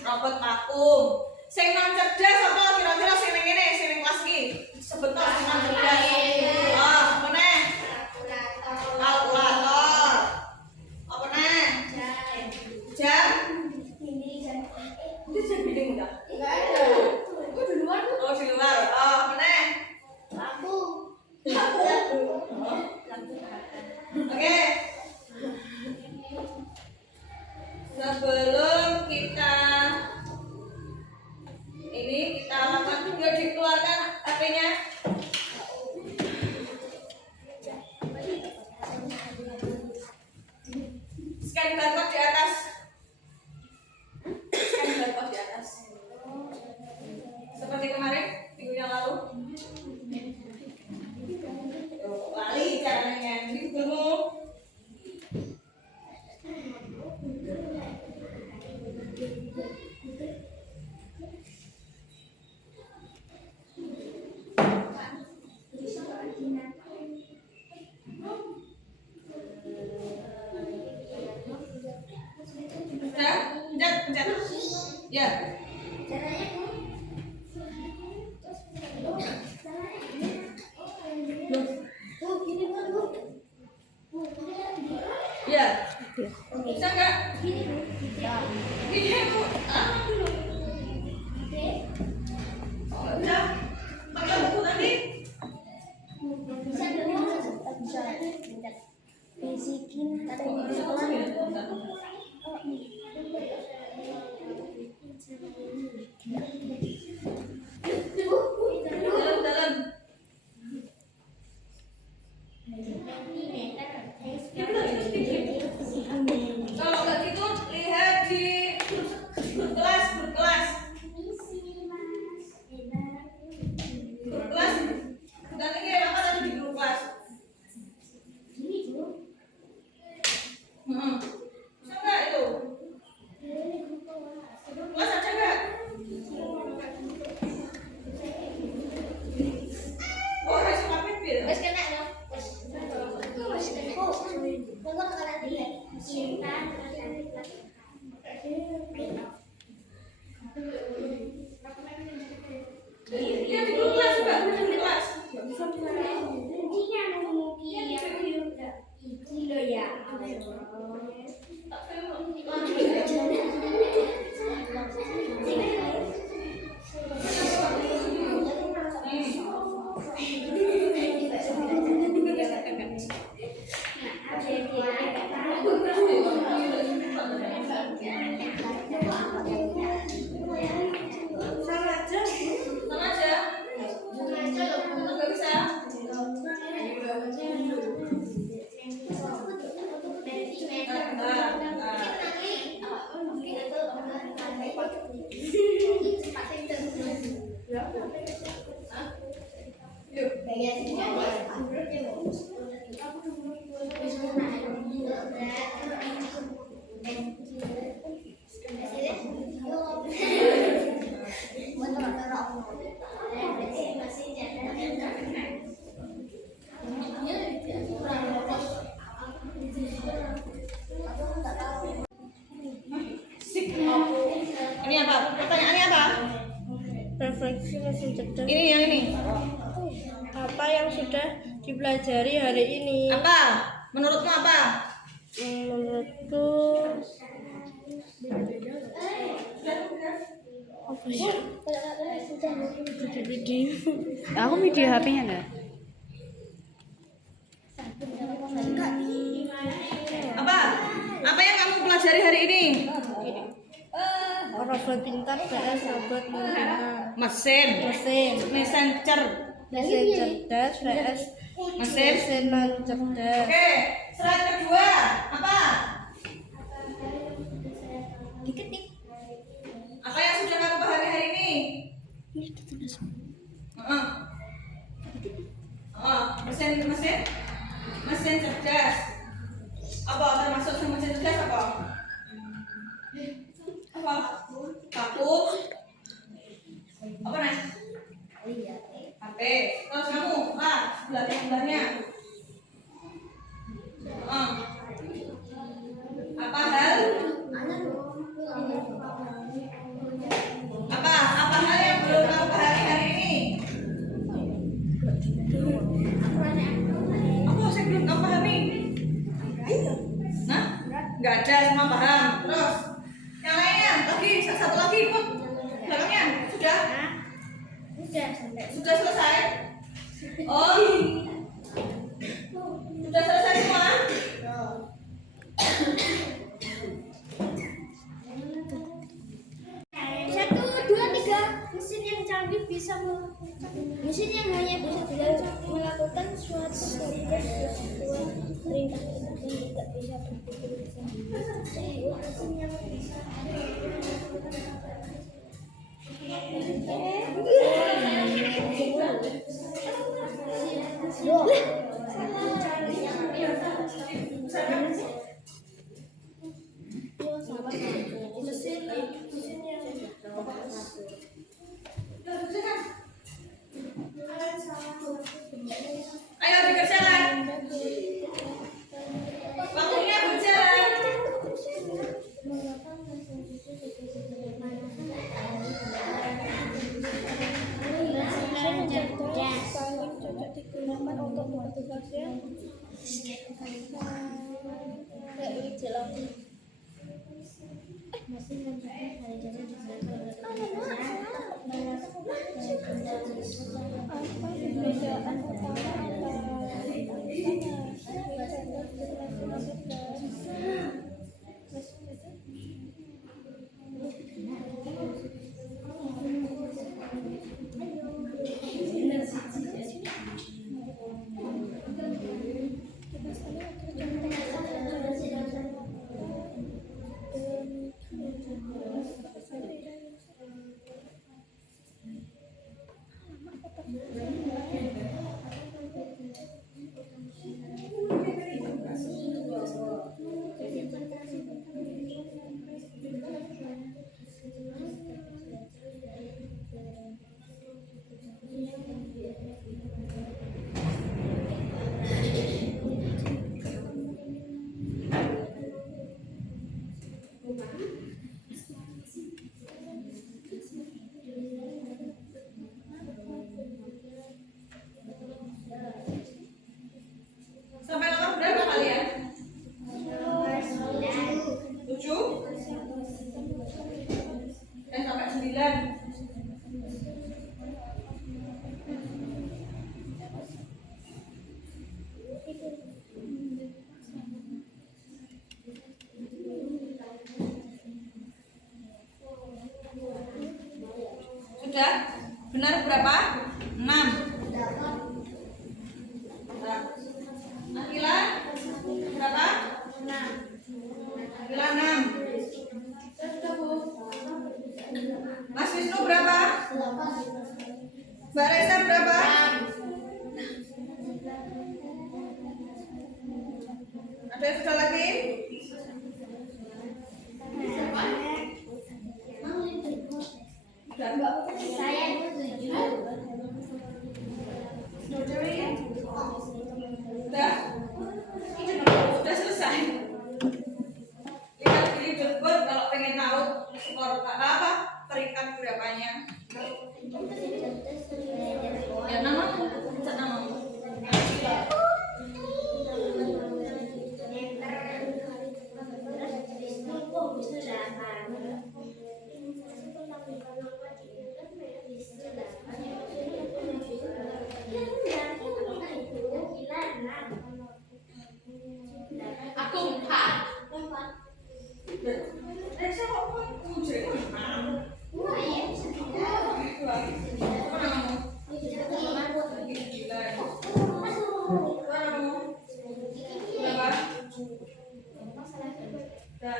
Robot vakum. Sing non cerdas apa kira-kira sing ning ngene, sing ning kelas iki? Sebut sing non cerdas. Ah, apa nih? Kalkulator. Apa nih? Jam. Itu jam bidik enggak? Enggak ada. Aku di luar tuh. Oh, di luar. Oh, apa nih? Lampu. Oke. Sebelum kita lakukan video, dikeluarkan HP-nya. Scan barcode di atas. Scan barcode di atas. Seperti kemarin, minggu yang lalu. Lali caranya, ini dulu. Pencet. Ya. Ya. Bisa enggak? Gini. Udah. Pakai buku tadi. Bisikin Dalam. Kalau nggak gitu, lihat di grup kelas. Grup kelas. Dan ini apa tadi di grup kelas? Bisa nggak itu? Kelas ada nggak? Oh, harus ngapain bil? Wes kena no. Wes kena. Tunggu kalau dia cinta Iya di grup kelas juga, di grup kelas. Sama aja. Nggak bisa. Ini apa? Pertanyaannya apa? Refleksi mesin cerdas. Ini yang ini. Apa yang sudah dipelajari hari ini? Apa? Menurutmu apa? Menurutku apa ya? Video. Aku video HP-nya enggak? Apa? Apa yang kamu pelajari hari ini? Robot pintar vs robot pintar. Mesin. Mesin cerdas vs mesin non cerdas. Oke, slide kedua. Apa? diketik. Apa yang sudah kamu pahami hari ini? Mesin cerdas. Apa termasuk mesin cerdas apa? Apa? Vakum. Apa nih? HP. Terus kamu, sebelahnya. Apa hal? Apa hal yang belum kamu pahami hari ini? Apa yang belum kamu pahami? Nah, nggak ada, semua paham. Terus yang lainnya lagi, satu lagi ikut belakangnya sudah selesai. Oh, sudah selesai semua. Satu, dua, tiga. Mesin yang canggih bisa mesin yang hanya bisa melakukan suatu tugas sesuai perintah dan tidak bisa berpikir sendiri. Mesin yang bisa Ayo dikerjakan. Waktunya berjalan. paling cocok digunakan untuk motivasi apa perbedaan utama Sampai nomor berapa kalian? 7? Sampai 9. Sudah? Benar berapa? 6. Akila berapa? 6. Akila 6. Mas Wisnu berapa? 8. Mbak Reza berapa? 6. Ada yang sudah lagi? saya 7. Sudah selesai. Lihat di billboard kalau pengen tahu skor apa peringkat berapanya. Ya namamu, catat namamu. Aku 4. Reza kok kamu jadi mana? Apa namamu? Gila. Apa namamu? Berapa? Udah.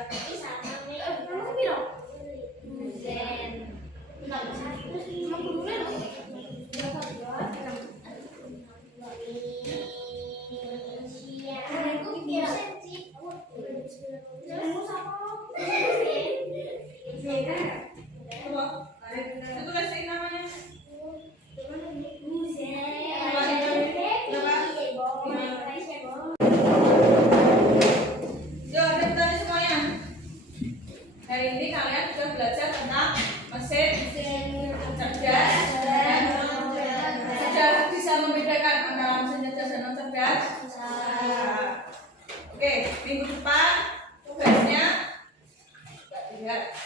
Kamu Itu tulisin namanya. Yo, tadi semuanya. Hari ini kalian sudah belajar tentang mesin cerdas dan sudah bisa membedakan antara mesin cerdas dan non cerdas. Oke, minggu depan tugasnya lihat.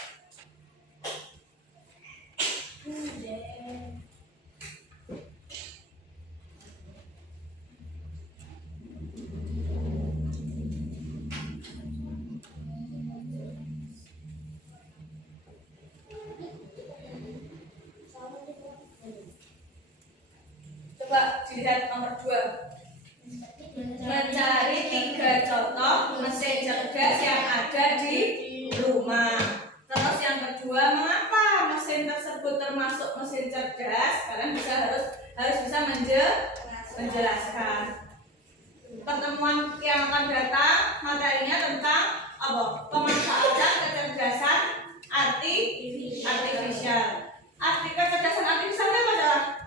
Coba dilihat nomor 2. Mencari 3 contoh mesin cerdas yang ada di rumah. Terus yang kedua, mengapa mesin tersebut termasuk mesin cerdas? Kalian harus bisa menjelaskan. Pertemuan yang akan datang materinya tentang apa? Pemanfaatan kecerdasan artifisial. Kecerdasan artifisial apa adalah?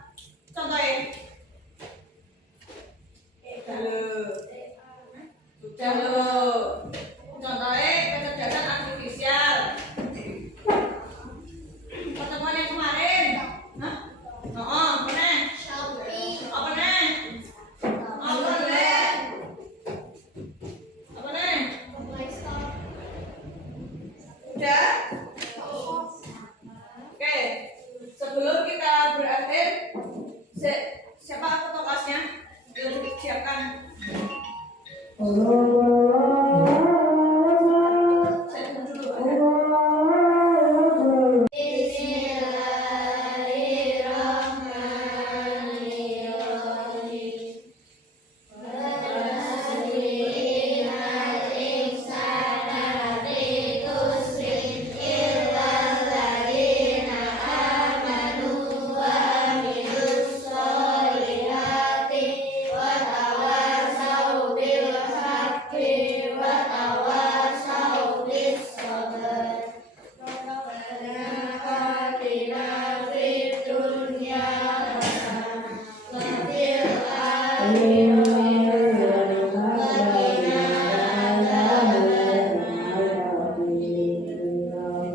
Contohnya. Sudah lo. Contohnya kecerdasan artifisial. Pertemuan yang kemarin. Hah? Apa nih? Apa nih? Apa nih? Apa nih? Udah? Oke. Sebelum kita berakhir, siapa ketua kelasnya? Siapkan.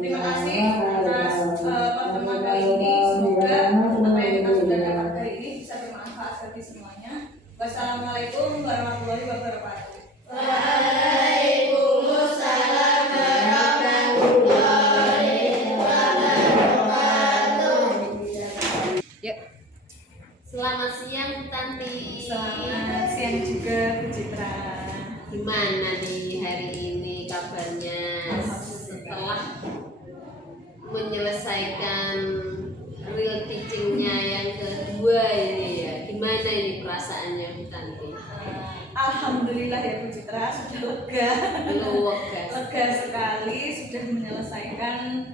Terima kasih atas pertemuan kali ini. Semoga apa yang kita sudah dapat hari ini bisa bermanfaat bagi semuanya. Wassalamualaikum warahmatullahi wabarakatuh. Waalaikumsalam warahmatullahi wabarakatuh. Yuk. Selamat siang Bu Tanti. Selamat siang juga Bu Citra. Gimana nih hari ini kabarnya setelah menyelesaikan real teachingnya yang kedua ini ya? Gimana ini perasaannya Bu Tanti? Alhamdulillah ya Bu Citra, sudah lega. Lega sekali sudah menyelesaikan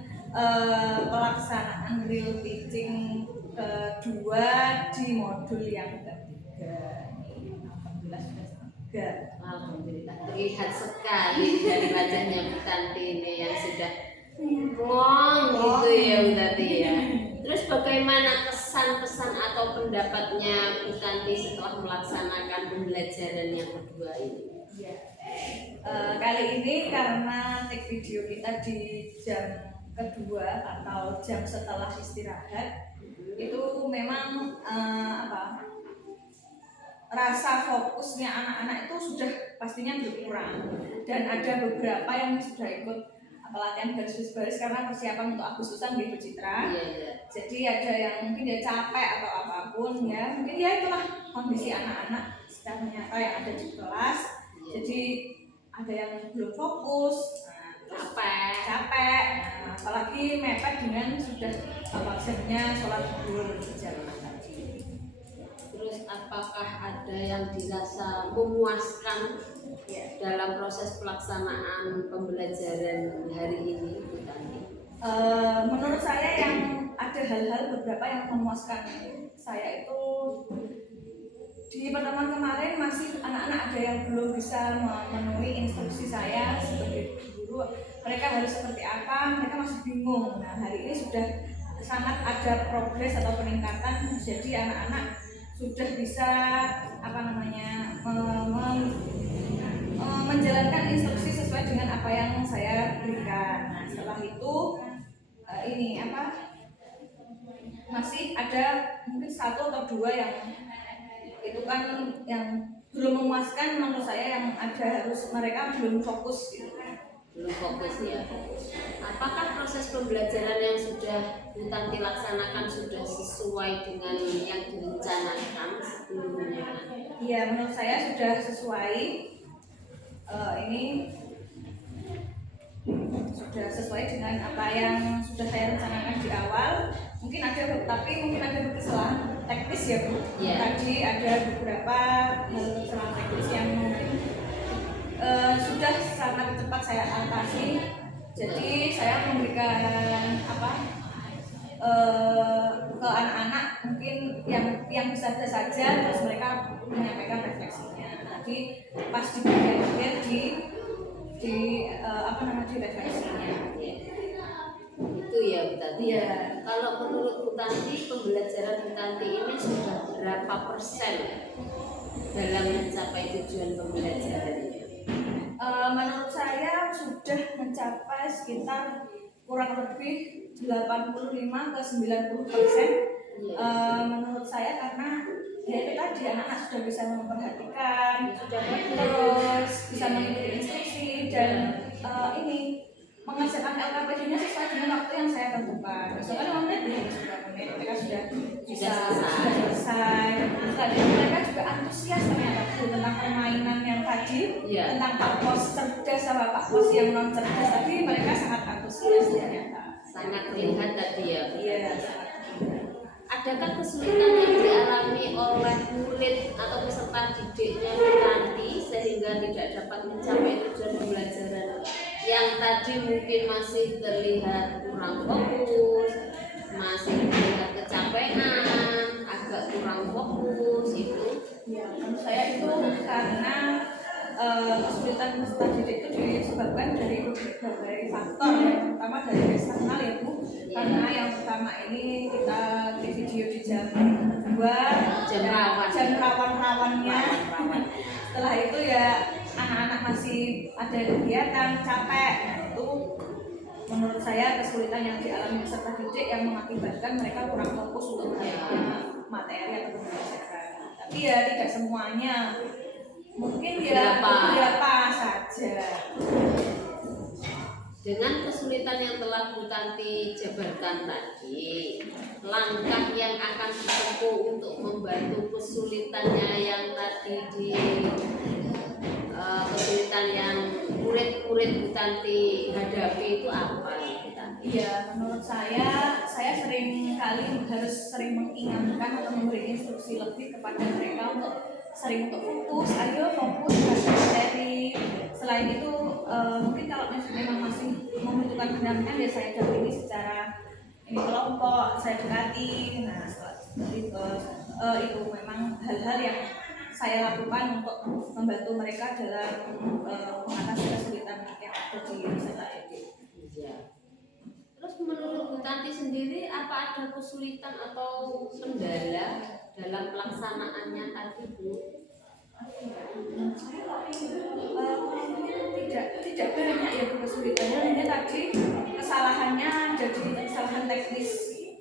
pelaksanaan real teaching kedua di modul yang ketiga. Alhamdulillah sudah lega. Alhamdulillah, terlihat sekali dari wajahnya Bu Tanti ini yang sudah plong gitu ya Bu Tanti ya. Terus bagaimana kesan-pesan atau pendapatnya Bu Tanti setelah melaksanakan pembelajaran yang kedua ini? Ya. Kali ini karena take video kita di jam kedua atau jam setelah istirahat, itu memang rasa fokusnya anak-anak itu sudah pastinya berkurang, dan ada beberapa yang sudah ikut pelatihan baris-baris karena persiapan untuk Agustusan gitu Citra. Iya. Jadi ada yang mungkin dia capek atau apapun ya, mungkin ya itulah kondisi anak-anak secara nyata yang ada di kelas. Jadi ada yang belum fokus, capek, nah, apalagi mepet dengan sudah jamnya sholat zuhur berjamaah tadi. Terus apakah ada yang dirasa memuaskan dalam proses pelaksanaan pembelajaran hari ini Bu Tanti? Menurut saya yang ada hal-hal beberapa yang memuaskan saya itu di pertemuan kemarin masih anak-anak ada yang belum bisa memenuhi instruksi saya sebagai guru mereka harus seperti apa, mereka masih bingung. Nah, hari ini sudah sangat ada progres atau peningkatan, jadi anak-anak sudah bisa menjalankan instruksi sesuai dengan apa yang saya berikan. Nah, setelah itu masih ada mungkin 1 atau 2 yang itu kan yang belum memuaskan menurut saya, yang ada harus mereka belum fokus gitu. Belum fokus ya. Apakah proses pembelajaran yang sudah Bu Tanti laksanakan sudah sesuai dengan yang direncanakan sebelumnya? Iya, menurut saya sudah sesuai. Ini sudah sesuai dengan apa yang sudah saya rencanakan di awal. Mungkin ada kesalahan teknis ya Bu. Yeah. Tadi ada beberapa kesalahan teknis yang mungkin sudah sangat cepat saya atasi. Jadi saya memberikan ke anak-anak mungkin yang bisa saja, terus mereka menyampaikan refleksinya. Nanti pas di bagian akhir di refleksinya. Itu ya Bu Tanti. Iya. Kalau menurut Bu Tanti, pembelajaran Bu Tanti ini sudah berapa persen dalam mencapai tujuan pembelajarannya? Menurut saya sudah mencapai sekitar kurang lebih 85 ke 90%. Menurut saya, karena ya itu tadi, anak-anak sudah bisa memperhatikan, terus bisa mengikuti instruksi, dan mengerjakan LKPD-nya sesuai dengan waktu yang saya tentukan. Misalkan 5 menit, mereka sudah selesai. Selanjutnya mereka juga antusias ternyata tentang permainan yang tadi, tentang Pak Pos cerdas sama Pak Pos yang non cerdas tadi, mereka sangat antusias ternyata. Sangat terlihat tadi ya. Iya. Adakah kesulitan yang dialami oleh murid atau peserta didiknya Bu Tanti sehingga tidak dapat mencapai tujuan pembelajaran yang tadi mungkin masih terlihat kurang fokus, masih terlihat kecapean, agak kurang fokus itu? Ya, menurut saya itu karena kesulitan peserta didik itu disebabkan dari berbagai faktor, terutama dari eksternal ya Bu. Karena yang pertama ini kita di video di jam 2, jam rawan-rawannya. Setelah itu ya anak-anak masih ada kegiatan, capek. Itu menurut saya kesulitan yang dialami peserta didik yang mengakibatkan mereka kurang fokus untuk materi atau pembelajaran. Tapi ya tidak semuanya, mungkin ya beberapa saja. Dengan kesulitan yang telah Bu Tanti jabarkan tadi, langkah yang akan ditempuh untuk membantu kesulitannya yang tadi kesulitan yang murid-murid Bu Tanti hadapi itu apa ya Bu Tanti? Iya, menurut saya sering kali harus mengingatkan atau memberi instruksi lebih kepada mereka untuk fokus, ayo fokus pada materi. Selain itu mungkin kalau memang masih membutuhkan pendampingan ya saya dampingi secara kelompok, saya dekati. Nah, itu memang hal-hal yang saya lakukan untuk membantu mereka dalam mengatasi kesulitan yang ada di peserta didik. Iya. Terus menurut Bu Tanti sendiri, apa ada kesulitan atau kendala dalam pelaksanaannya tadi Bu? Tidak banyak ya kesulitannya, hanya tadi kesalahannya jadi kesalahan teknis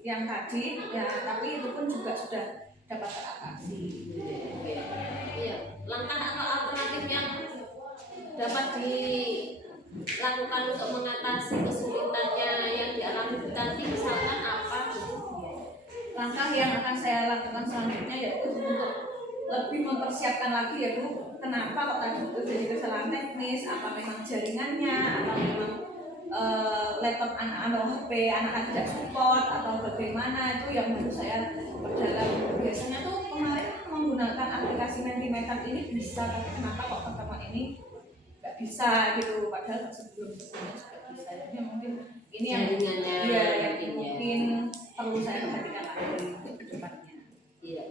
yang tadi ya, tapi itu pun juga sudah dapat teratasi. Iya, langkah atau alternatif yang dapat dilakukan untuk mengatasi kesulitannya yang dialami Bu Tanti misalkan apa Bu? Langkah yang akan saya lakukan selanjutnya yaitu untuk lebih mempersiapkan lagi ya Bu, kenapa kok tadi itu jadi kesalahan teknis, apa memang jaringannya, apa memang laptop anak atau HP anak tidak support atau bagaimana, itu yang harus saya perdalam. Biasanya tuh kemarin menggunakan aplikasi Mentimeter ini bisa, tapi kenapa kok teman-teman ini nggak bisa gitu, padahal sebelum-sebelumnya sudah bisa. Jadi mungkin ini yang mungkin perlu saya perhatikan lagi ke depannya. Iya.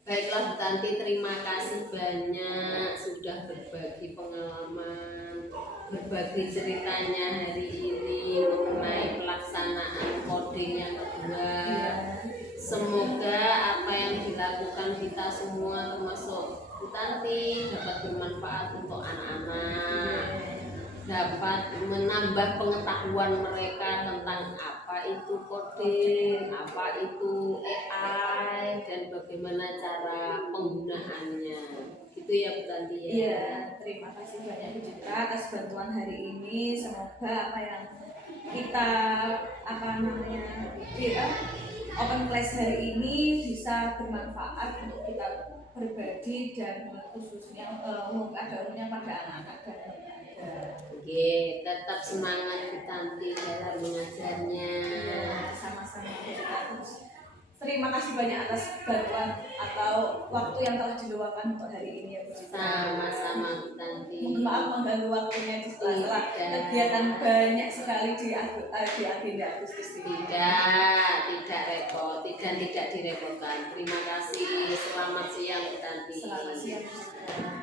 Baiklah Bu Tanti, terima kasih banyak sudah berbagi pengalaman berbagi ceritanya hari ini mengenai pelaksanaan coding yang kedua. Semoga apa yang dilakukan kita semua termasuk Bu Tanti dapat bermanfaat untuk anak-anak, dapat menambah pengetahuan mereka tentang apa itu coding, apa itu AI, dan bagaimana cara penggunaannya. Gitu ya Bu Tanti ya. Iya, terima kasih banyak Bu Citra atas bantuan hari ini. Semoga apa yang kita open class hari ini bisa bermanfaat untuk kita pribadi dan khususnya pada umumnya pada anak-anak dan remaja. Oke, tetap semangat Bu Tanti dalam mengajarnya. Ya, sama-sama Bu Citra. Terima kasih banyak atas bantuan atau waktu yang telah diluangkan untuk hari ini ya Bu Citra. Sama-sama Bu Tanti. Mohon maaf mengganggu waktunya di sela-sela kegiatan banyak sekali di agenda Agustus ini. Tidak repot, tidak direpotkan. Terima kasih. Selamat siang Bu Tanti. Selamat siang Bu Citra.